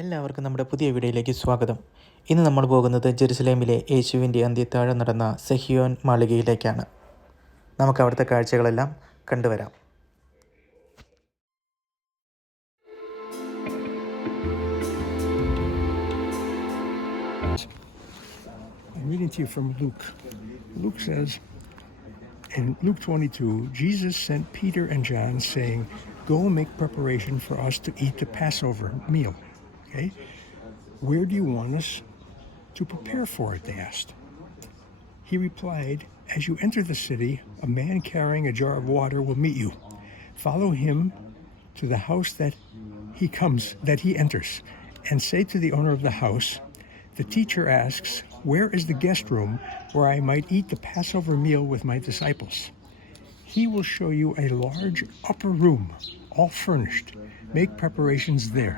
എല്ലാവർക്കും നമ്മുടെ പുതിയ വീഡിയോയിലേക്ക് സ്വാഗതം. ഇന്ന് നമ്മൾ പോകുന്നത് ജെറുസലേമിലെ യേശുവിൻ്റെ അന്ത്യത്താഴം നടന്ന സെഹിയോൻ മാളികയിലേക്കാണ്. നമുക്ക് അവിടുത്തെ കാഴ്ചകളെല്ലാം കണ്ടുവരാം. I'm reading to you from Luke. Luke says, in Luke 22, Jesus sent Peter and John saying, "Go make preparation for us to eat the Passover meal." Okay? "Where do you want us to prepare for it?" they asked. He replied, "As you enter the city, a man carrying a jar of water will meet you. Follow him to the house that he enters, and say to the owner of the house, 'The teacher asks, where is the guest room where I might eat the Passover meal with my disciples?' He will show you a large upper room, all furnished. Make preparations there."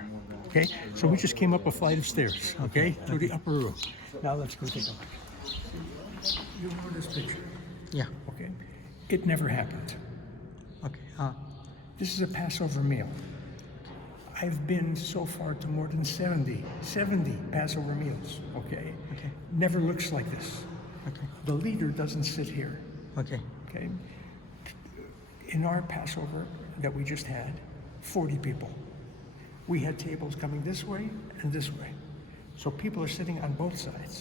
Okay, so we just came up a flight of stairs, okay, to the upper room. Now let's go take a look. You know this picture, Yeah. okay? It never happened. Okay. This is a Passover meal. I've been so far to more than 70 Passover meals, okay? Okay. Never looks like this. Okay. The leader doesn't sit here, Okay. okay? In our Passover that we just had, 40 people. We had tables coming this way and this way. So people are sitting on both sides,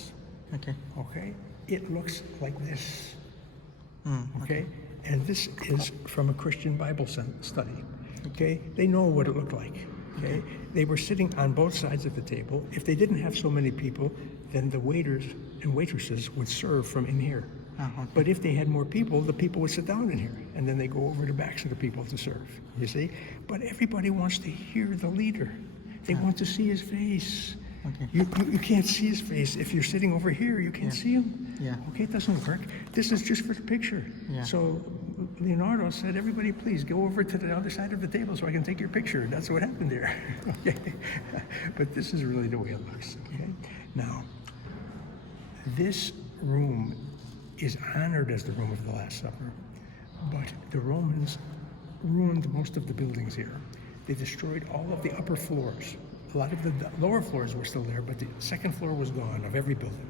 Okay. okay? It looks like this, Mm, okay? And this is from a Christian Bible study, okay? They know what it looked like, okay? They were sitting on both sides of the table. If they didn't have so many people, then the waiters and waitresses would serve from in here. Okay. But if they had more people, the people would sit down in here, and then they go over the backs of the people to serve, you see? But everybody wants to hear the leader. They want to see his face. Okay. You can't see his face. If you're sitting over here, you can't see him. Yeah. Okay, it doesn't work. This is just for the picture. Yeah. So Leonardo said, "Everybody please go over to the other side of the table so I can take your picture." That's what happened there. Okay. But this is really the way it looks. Okay. Now, this room is honored as the room of the Last Supper, but the Romans ruined most of the buildings here. They destroyed all of the upper floors. A lot of the lower floors were still there, but the second floor was gone of every building.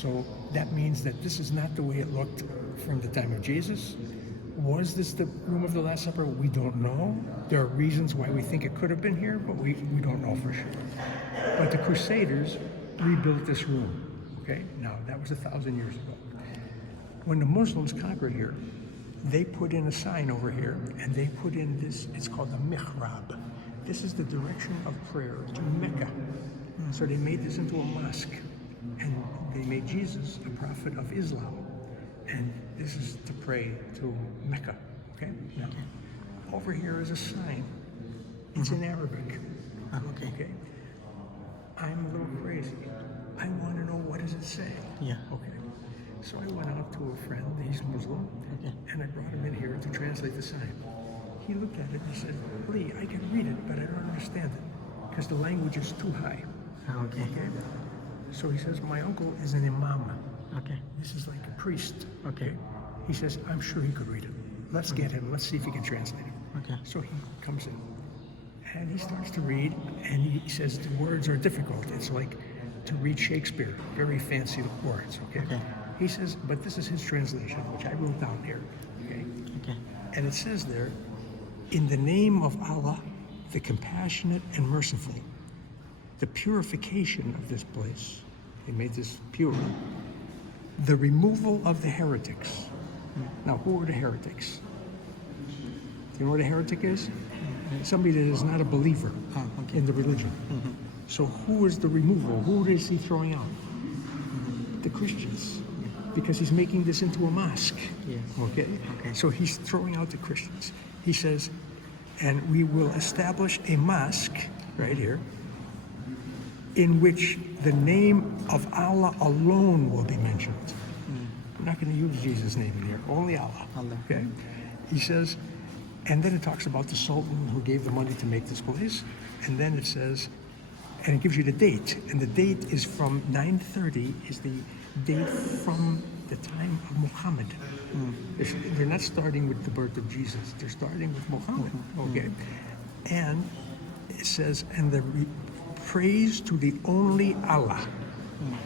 So that means that this is not the way it looked from the time of Jesus. Was this the room of the Last Supper? We don't know. There are reasons why we think it could have been here, but we don't know for sure. But the Crusaders rebuilt this room. Okay, now that was 1,000 years ago. When the Muslims conquered here, they put in a sign over here, and they put in this, it's called the mihrab. This is the direction of prayer to Mecca. So they made this into a mosque, and they made Jesus a prophet of Islam. And this is to pray to Mecca, okay? Now, over here is a sign. It's in Arabic. Okay. Okay. I'm a little crazy. I want to know, what does it say? Yeah. Okay. So I went out to a friend, he's Muslim, Okay. and I brought him in here to translate the sign. He looked at it and he said, "Lee, I can read it, but I don't understand it because the language is too high." Okay. Okay. So he says, "My uncle is an imam. Okay. This is like a priest." Okay. He says, "I'm sure he could read it. Let's get him. Let's see if he can translate it." Okay. So he comes in and he starts to read, and he says the words are difficult. It's like to read Shakespeare, very fancy words, okay? Okay. He says, but this is his translation, which I wrote down here, okay? Okay. And it says there, "In the name of Allah, the compassionate and merciful, the purification of this place," they made this pure, "the removal of the heretics." Now, who are the heretics? Do you know what a heretic is? Somebody that is not a believer Okay. in the religion. So who is the removal? Who is he throwing out? The Christians. Because he's making this into a mosque. Yeah. Okay? Okay. So he's throwing out the Christians. He says, "And we will establish a mosque," right here, "in which the name of Allah alone will be mentioned." We're not going to use Jesus' name in here, only Allah. Allah. Okay? He says, and then it talks about the Sultan who gave the money to make this place, and then it says, and it gives you the date, and the date is from 930 is the date from the time of Muhammad. They're not starting with the birth of Jesus, they're starting with Muhammad, okay? And it says, and the praise to the only Allah.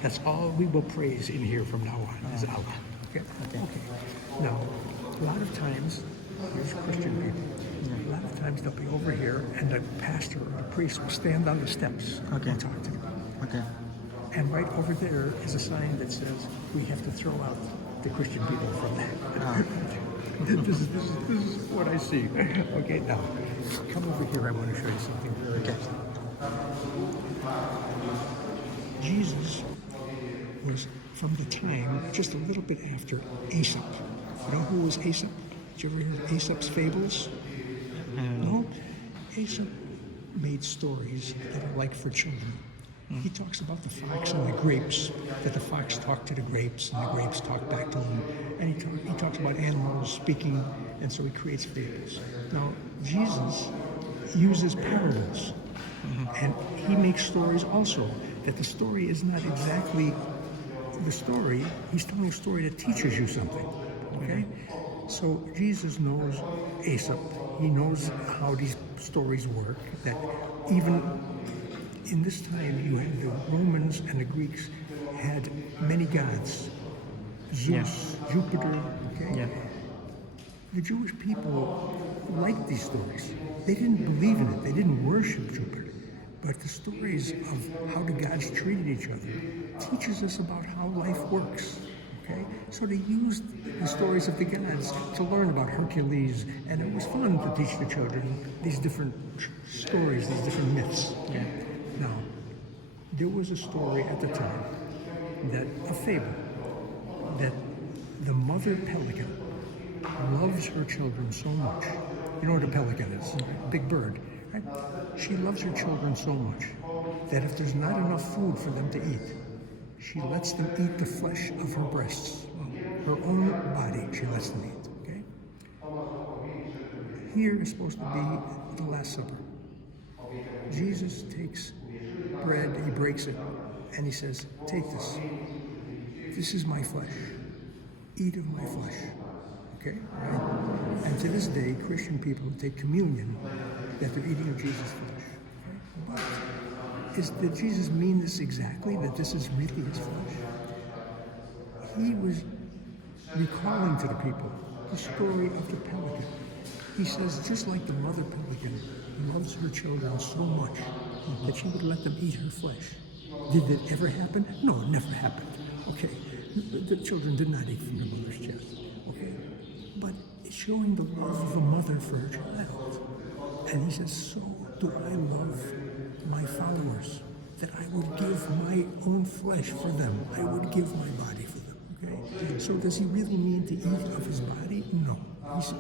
That's all we will praise in here from now on is Allah. Okay? Okay. Now, a lot of times, here's Christian people. A lot of times they'll be over here and the pastor or the priest will stand on the steps Okay. and talk to them. Okay. And right over there is a sign that says we have to throw out the Christian people from that. This is what I see. Okay, now, come over here. I want to show you something very interesting. Jesus was from the time, just a little bit after Aesop. You know who was Aesop? Did you ever hear of Aesop's fables? No? Aesop made stories that are like for children. He talks about the fox and the grapes, that the fox talked to the grapes and the grapes talked back to him. And he talks about animals speaking, and so he creates fables. Now, Jesus uses parables, and he makes stories also, that the story is not exactly the story. He's telling a story that teaches you something, okay? So Jesus knows Aesop. He knows how these stories work, that even in this time, you had the Romans and the Greeks had many gods. Zeus, Jupiter, okay? Yeah. The Jewish people liked these stories. They didn't believe in it. They didn't worship Jupiter. But the stories of how the gods treated each other teaches us about how life works, okay? So they used the stories of the gods to learn about Hercules, and it was fun to teach the children these different stories, these different myths. Yeah. Now, there was a story at the time, that a fable, that the mother pelican loves her children so much. You know what a pelican is? A big bird, right? She loves her children so much that if there's not enough food for them to eat, she lets them eat the flesh of her breasts. Her own body she lets them eat, okay? Here is supposed to be the Last Supper. Jesus takes bread, he breaks it, and he says, take this. This is my flesh. Eat of my flesh. Okay? Right? And to this day, Christian people take communion that they're eating of Jesus' flesh. Okay? But did Jesus mean this exactly, that this is really his flesh? He was recalling to the people the story of the pelican. He says, just like the mother pelican loves her children so much that she would let them eat her flesh. Did it ever happen? No, it never happened. Okay, the children did not eat from their mother's chest. Okay, but it's showing the love of a mother for her child. And he says, so do I love my followers, that I would give my own flesh for them. I would give my body for them. Okay, so does he really mean to eat of his body? No, he's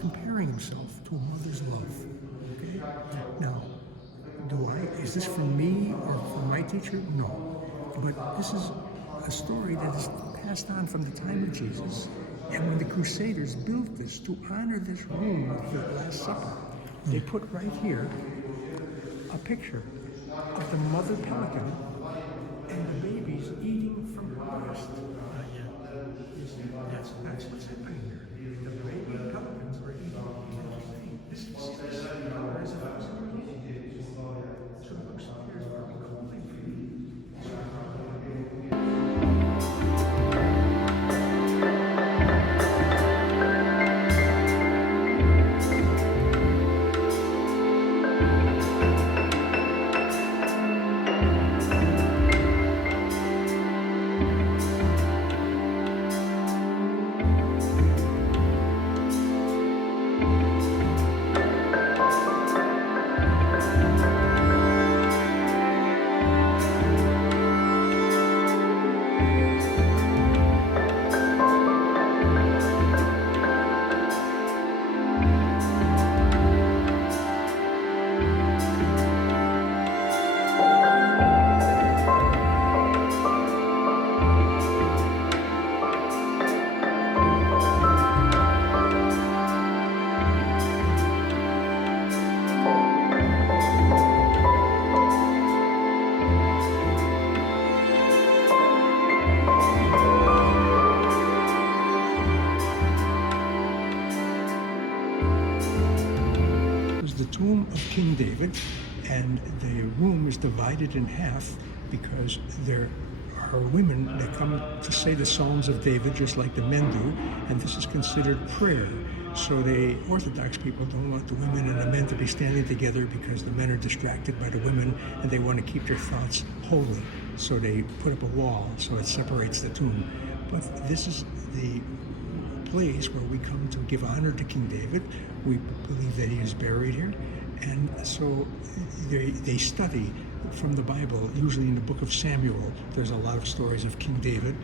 comparing himself to a mother's love. Okay? Now, is this from me or from my teacher? No. But this is a story that is passed on from the time of Jesus. And when the Crusaders built this to honor this room of the Last Supper, they put right here a picture of the mother pelican and the babies eating from her breast. That's what's happening here. The baby pelicans are eating. This is whereas if I was ever eating. So it looks like here's where we're calling King David, and the room is divided in half because there are women that come to say the Psalms of David just like the men do, and this is considered prayer. So the Orthodox people don't want the women and the men to be standing together because the men are distracted by the women and they want to keep their thoughts holy. So they put up a wall so it separates the tomb. But this is the place where we come to give honor to King David. We believe that he is buried here. And so they study from the Bible, usually in the book of Samuel. There's a lot of stories of King David.